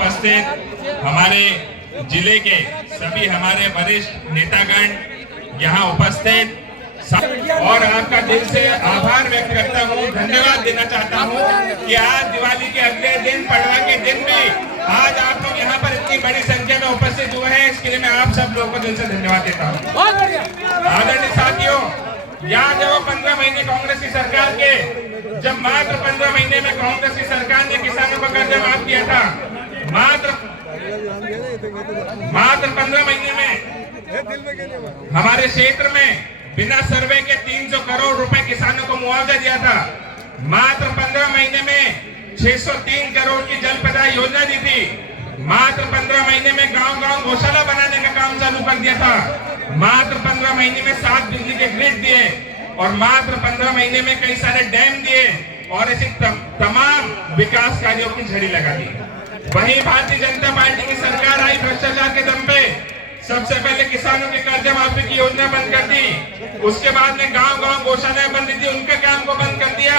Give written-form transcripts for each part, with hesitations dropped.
उपस्थित हमारे जिले के सभी हमारे वरिष्ठ नेतागण यहाँ उपस्थित और आपका दिल से आभार व्यक्त करता हूँ, धन्यवाद देना चाहता हूँ कि आज दिवाली के अगले दिन, पड़वा के दिन भी आज आप लोग यहाँ पर इतनी बड़ी संख्या में उपस्थित हुए हैं। इसके लिए मैं आप सब लोगों को दिल से धन्यवाद देता हूँ। आदरणीय साथियों, यहाँ जब 15 महीने कांग्रेस की सरकार के, जब मात्र 15 महीने में कांग्रेस की सरकार ने किसानों का कर्जा माफ किया था, मात्र 15 महीने में हमारे क्षेत्र में बिना सर्वे के 300 करोड़ रुपए किसानों को मुआवजा दिया था। मात्र 15 महीने में 603 करोड़ की जल प्रदाय योजना दी थी। मात्र 15 महीने में गांव-गांव गौशाला बनाने का काम चालू कर दिया था। मात्र 15 महीने में 7 बिजली के ग्रिड दिए और मात्र 15 महीने में कई सारे डैम दिए और ऐसे तमाम विकास कार्यों की झड़ी लगा दी। वहीं भारतीय जनता पार्टी की सरकार आई, भ्रष्टाचार के दम पे सबसे पहले किसानों के कर्जा माफी की योजना बंद कर दी। उसके बाद में गांव-गांव गौशालाएं बंद थी, उनके काम को बंद कर दिया।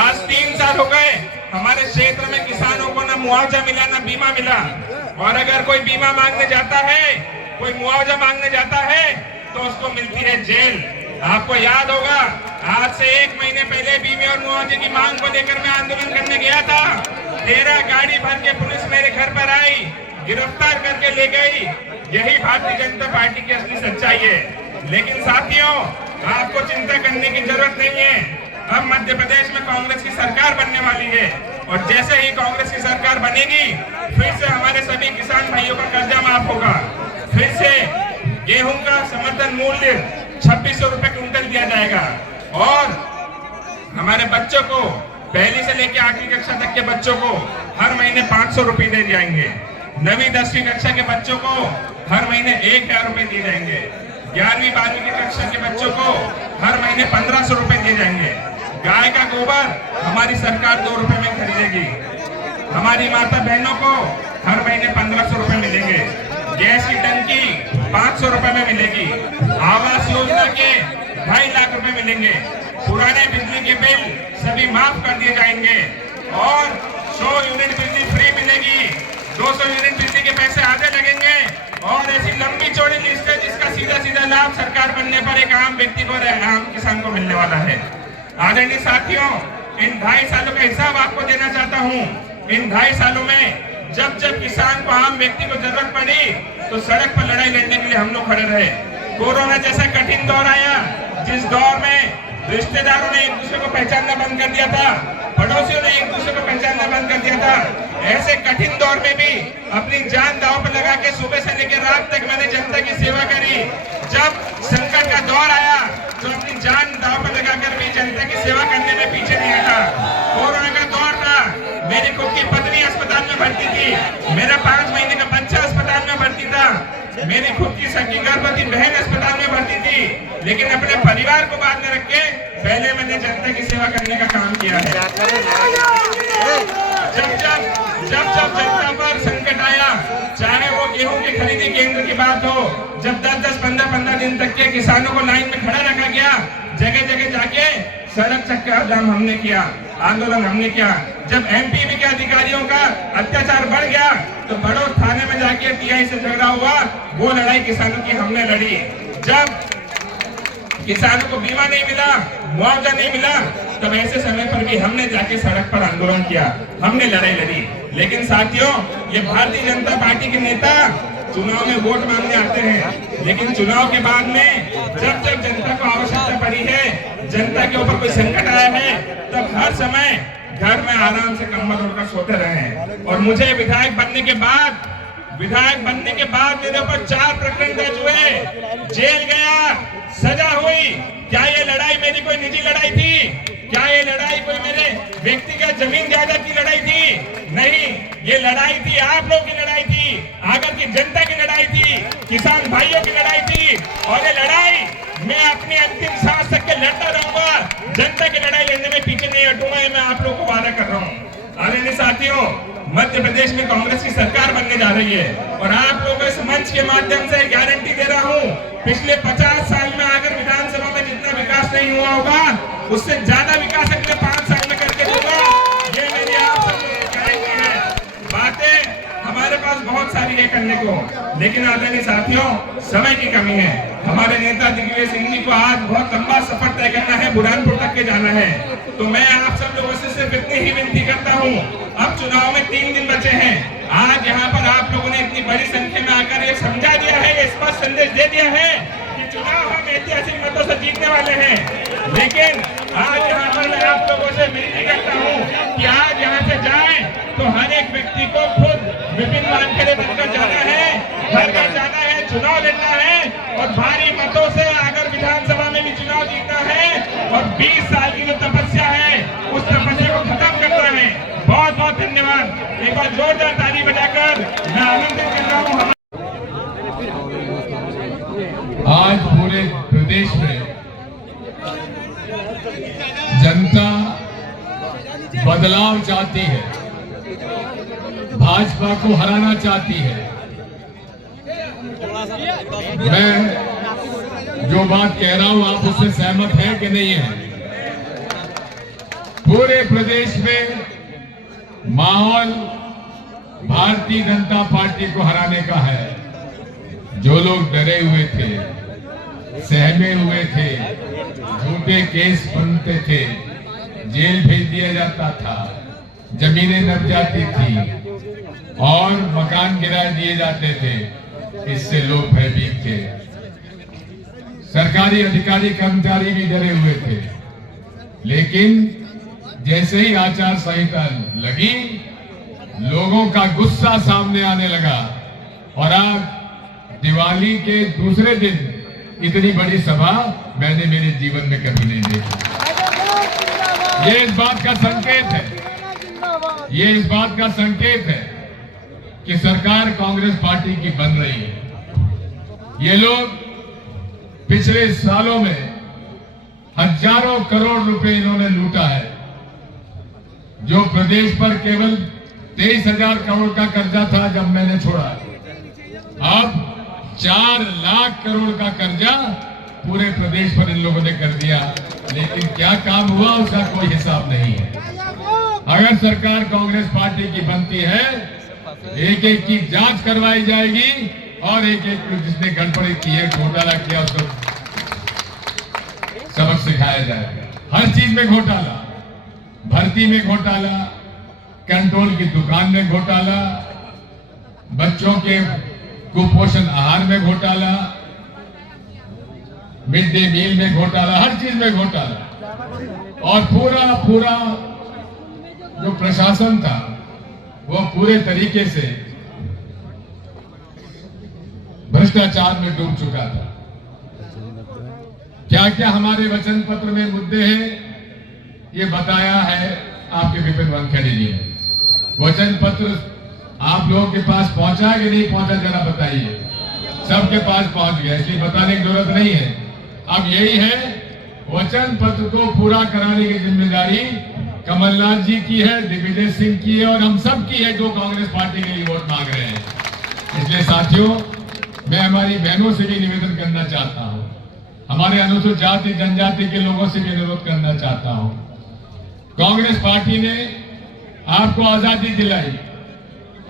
आज 3 साल हो गए, हमारे क्षेत्र में किसानों को ना मुआवजा मिला ना बीमा मिला। और अगर कोई बीमा मांगने जाता है, कोई मुआवजा मांगने जाता है तो उसको मिलती है जेल। आपको याद होगा, आज से 1 महीने पहले बीमे और मुआवजे की मांग को लेकर मैं आंदोलन करने गया था। 13 गाड़ी भर के पुलिस मेरे घर पर आई, गिरफ्तार करके ले गई। यही भारतीय जनता पार्टी की असली सच्चाई है। लेकिन साथियों, आपको चिंता करने की जरूरत नहीं है। अब मध्य प्रदेश में कांग्रेस की सरकार बनने वाली है और जैसे ही कांग्रेस की सरकार बनेगी, फिर से हमारे सभी किसान भाइयों का कर्जा माफ होगा। फिर से गेहूं का समर्थन मूल्य 2600 रुपए क्विंटल दिया जाएगा और हमारे बच्चों को, पहली से लेकर 8वीं कक्षा तक के बच्चों को हर महीने 500 रुपए दिए जाएंगे। 9वीं 10वीं कक्षा के बच्चों को हर महीने 1000 रुपए दिए जाएंगे। 11वीं 12वीं की कक्षा के बच्चों को हर महीने 1500 रुपए दिए जाएंगे। गाय का गोबर हमारी सरकार 2 रुपए में खरीदेगी। हमारी माता बहनों को हर महीने 1500 रुपए मिलेंगे। गैस की टंकी 500 रुपए में मिलेगी। आवास योजना के 2.5 लाख रुपए मिलेंगे। पुराने बिजली के बिल सभी माफ कर दिए जाएंगे और 100 यूनिट बिजली फ्री मिलेगी। 200 यूनिट बिजली के पैसे आधे लगेंगे और ऐसी लंबी चौड़ी लिस्ट है जिसका सीधा लाभ सरकार बनने पर एक आम व्यक्ति को, आम किसान को मिलने वाला है। आदरणीय साथियों, इन 2.5 सालों का हिसाब आपको देना चाहता हूं। इन 2.5 सालों में जब किसान को, आम व्यक्ति को जरूरत पड़ी तो सड़क पर लड़ाई लड़ने के लिए हम लोग खड़े रहे। कोरोना जैसा कठिन दौर आया, जिस दौर में रिश्तेदारों ने एक दूसरे को पहचानना बंद कर दिया था, पड़ोसियों ने एक दूसरे को पहचानना बंद कर दिया था। ऐसे कठिन दौर में भी अपनी जान दांव पर लगा के सुबह से लेकर रात तक मैंने जनता की सेवा करी। जब संकट का दौर आया तो अपनी जान दांव पर लगाकर भी जनता की सेवा करने में पीछे नहीं हटा। कोरोना का दौर था, मेरी खुद की पत्नी अस्पताल में भर्ती थी, मेरा 5 महीने का बच्चा अस्पताल में भर्ती था, मेरी खुद की सगी गर्भवती बहन अस्पताल में भर्ती थी, लेकिन अपने परिवार को बाद में रख के पहले मैंने जनता की सेवा करने का काम किया है। जब जनता पर संकट आया, चाहे वो गेहूं की खरीदी केंद्र की बात हो, जब 10-10, 15-15 दिन तक के किसानों को लाइन में खड़ा रखा गया, जगह जगह जाके सड़क चक्का जाम हमने किया, आंदोलन हमने किया। जब एमपीवी के अधिकारियों का अत्याचार बढ़ गया तो बड़ौद थाने में जाके टीआई से झगड़ा हुआ, वो लड़ाई किसानों की हमने लड़ी। जब किसानों को बीमा नहीं मिला, मुआवजा नहीं मिला, तब ऐसे समय पर भी हमने जाके सड़क पर आंदोलन किया, हमने लड़ाई लड़ी। लेकिन साथियों, ये भारतीय जनता पार्टी के नेता चुनाव में वोट मांगने आते हैं, लेकिन चुनाव के बाद में जब जनता को आवश्यकता पड़ी है, जनता के ऊपर कोई संकट आया है, तब हर समय घर में आराम से कंबल ओढ़कर सोते रहे। और मुझे विधायक बनने के बाद मेरे ऊपर 4 प्रकरण दर्ज हुए, जेल गया, सजा हुई। क्या ये लड़ाई मेरी कोई निजी लड़ाई थी? क्या ये लड़ाई कोई मेरे व्यक्तिगत जमीन जायदाद की लड़ाई थी? नहीं, ये लड़ाई थी आप लोग की लड़ाई थी, आगर की जनता की लड़ाई थी, किसान भाइयों की लड़ाई थी। और ये लड़ाई मैं अपनी अंतिम सांस तक के लड़ता रहूंगा। जनता की लड़ाई लड़ने में पीछे नहीं हटूंगा, ये मैं आप लोग को वादा कर रहा हूँ। आदरणीय साथियों, मध्य प्रदेश में कांग्रेस की सरकार बनने जा रही है और आप लोगों को इस मंच के माध्यम से गारंटी दे रहा हूँ, पिछले 50 साल में अगर विधानसभा में जितना विकास नहीं हुआ होगा, उससे ज्यादा विकास अगले 5 साल में करके दूंगा। ये मेरी आप सबको गारंटी है। बातें करने को, लेकिन आदरणीय साथियों समय की कमी है। हमारे नेता दिग्विजय सिंह जी को आज बहुत लंबा सफर तय करना है, बुरहानपुर तक के जाना है। तो मैं आप सब लोगों से सिर्फ इतनी ही विनती करता हूँ, अब चुनाव में 3 दिन बचे हैं। आज यहाँ पर आप लोगों ने इतनी बड़ी संख्या में आकर ये समझा दिया है, ये स्पष्ट संदेश दे दिया है कि चुनाव हम ऐतिहासिक मतों से जीतने वाले हैं। लेकिन आज यहाँ पर मैं आप लोगों से विनती करता हूँ कि आज यहाँ से जाए तो हर एक व्यक्ति को खुद विपिन वानखेड़े बनकर जाना है, घर घर जाना है, चुनाव लड़ना है और भारी मतों से अगर विधानसभा में भी चुनाव जीतना है और 20 साल की जो तपस्या है उस तपस्या को खत्म करना है। बहुत बहुत धन्यवाद। एक बार जोरदार ताली बजाकर मैं आनंदित कर रहा हूँ। आज पूरे प्रदेश में जनता बदलाव चाहती है, भाजपा को हराना चाहती है। मैं जो बात कह रहा हूं आप उससे सहमत हैं कि नहीं है? पूरे प्रदेश में माहौल भारतीय जनता पार्टी को हराने का है। जो लोग डरे हुए थे, सहमे हुए थे, झूठे केस बनते थे, जेल भेज दिया जाता था, जमीनें दब जाती थी और मकान गिरा दिए जाते थे, इससे लोग भयभीत थे। सरकारी अधिकारी कर्मचारी भी डरे हुए थे। लेकिन जैसे ही आचार संहिता लगी, लोगों का गुस्सा सामने आने लगा और आज दिवाली के दूसरे दिन इतनी बड़ी सभा मैंने मेरे जीवन में कभी नहीं देखी। ये इस बात का संकेत है, ये इस बात का संकेत है कि सरकार कांग्रेस पार्टी की बन रही है। ये लोग पिछले सालों में हजारों करोड़ रुपए इन्होंने लूटा है। जो प्रदेश पर केवल 23,000 करोड़ का कर्जा था जब मैंने छोड़ा, अब 4 लाख करोड़ का कर्जा पूरे प्रदेश पर इन लोगों ने कर दिया। लेकिन क्या काम हुआ उसका कोई हिसाब नहीं है। अगर सरकार कांग्रेस पार्टी की बनती है, एक एक की जांच करवाई जाएगी और एक एक जिसने गड़बड़ी की है, घोटाला किया, उसको सबक सिखाया जाएगा। हर चीज में घोटाला, भर्ती में घोटाला, कंट्रोल की दुकान में घोटाला, बच्चों के कुपोषण आहार में घोटाला, मिड डे मील में घोटाला, हर चीज में घोटाला। और पूरा जो प्रशासन था वो पूरे तरीके से भ्रष्टाचार में डूब चुका था। क्या क्या हमारे वचन पत्र में मुद्दे हैं, ये बताया है आपके विपिन वानखेड़े जी ने। वचन पत्र आप लोगों के पास पहुंचा कि नहीं पहुंचा, जरा बताइए। सबके पास पहुंच गया, इसलिए बताने की जरूरत नहीं है। अब यही है, वचन पत्र को पूरा कराने की जिम्मेदारी कमलनाथ जी की है, दिग्विजय सिंह की है और हम सब की है जो कांग्रेस पार्टी के लिए वोट मांग रहे हैं। इसलिए साथियों, मैं हमारी बहनों से भी निवेदन करना चाहता हूं, हमारे अनुसूचित जाति जनजाति के लोगों से भी अनुरोध करना चाहता हूं। कांग्रेस पार्टी ने आपको आजादी दिलाई,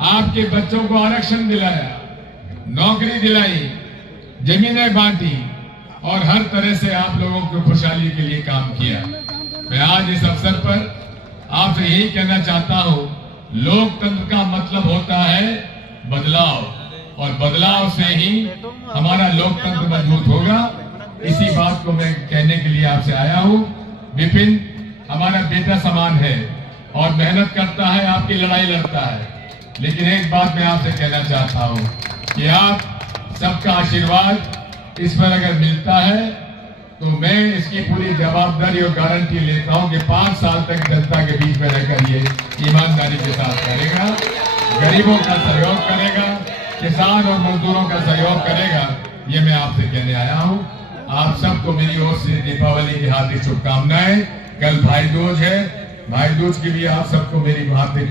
आपके बच्चों को आरक्षण दिलाया, नौकरी दिलाई, जमीनें बांटी और हर तरह से आप लोगों की खुशहाली के लिए काम किया। मैं आज इस अवसर पर आपसे यही कहना चाहता हूं, लोकतंत्र का मतलब होता है बदलाव और बदलाव से ही हमारा लोकतंत्र मजबूत होगा। इसी बात को मैं कहने के लिए आपसे आया हूं। विपिन हमारा बेटा समान है और मेहनत करता है, आपकी लड़ाई लड़ता है। लेकिन एक बात मैं आपसे कहना चाहता हूं कि आप सबका आशीर्वाद इस पर अगर मिलता है तो मैं इसकी पूरी जवाबदारी और गारंटी लेता हूं कि 5 साल तक जनता के बीच में रहकर ये ईमानदारी के साथ करेगा, गरीबों का सहयोग करेगा, किसान और मजदूरों का सहयोग करेगा। ये मैं आपसे कहने आया हूं। आप सबको मेरी ओर से दीपावली की हार्दिक शुभकामनाएं। कल भाई दूज है, भाई दूज की भी आप सबको मेरी हार्दिक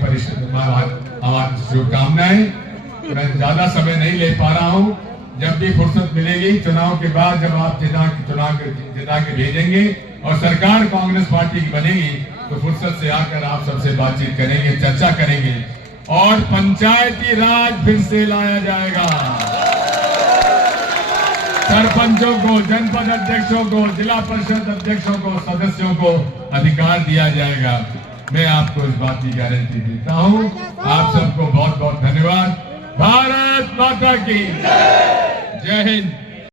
शुभकामनाएं। मैं ज्यादा समय नहीं ले पा रहा हूं, जब भी फुर्सत मिलेगी चुनाव के बाद, जब आप जिता के भेजेंगे और सरकार कांग्रेस पार्टी की बनेगी तो फुर्सत से आकर आप सबसे बातचीत करेंगे, चर्चा करेंगे और पंचायती राज फिर से लाया जाएगा। सरपंचों को, जनपद अध्यक्षों को, जिला परिषद अध्यक्षों को, सदस्यों को अधिकार दिया जाएगा। मैं आपको इस बात की गारंटी देता हूं। आप सबको बहुत बहुत धन्यवाद। भारत माता की जय हिंद।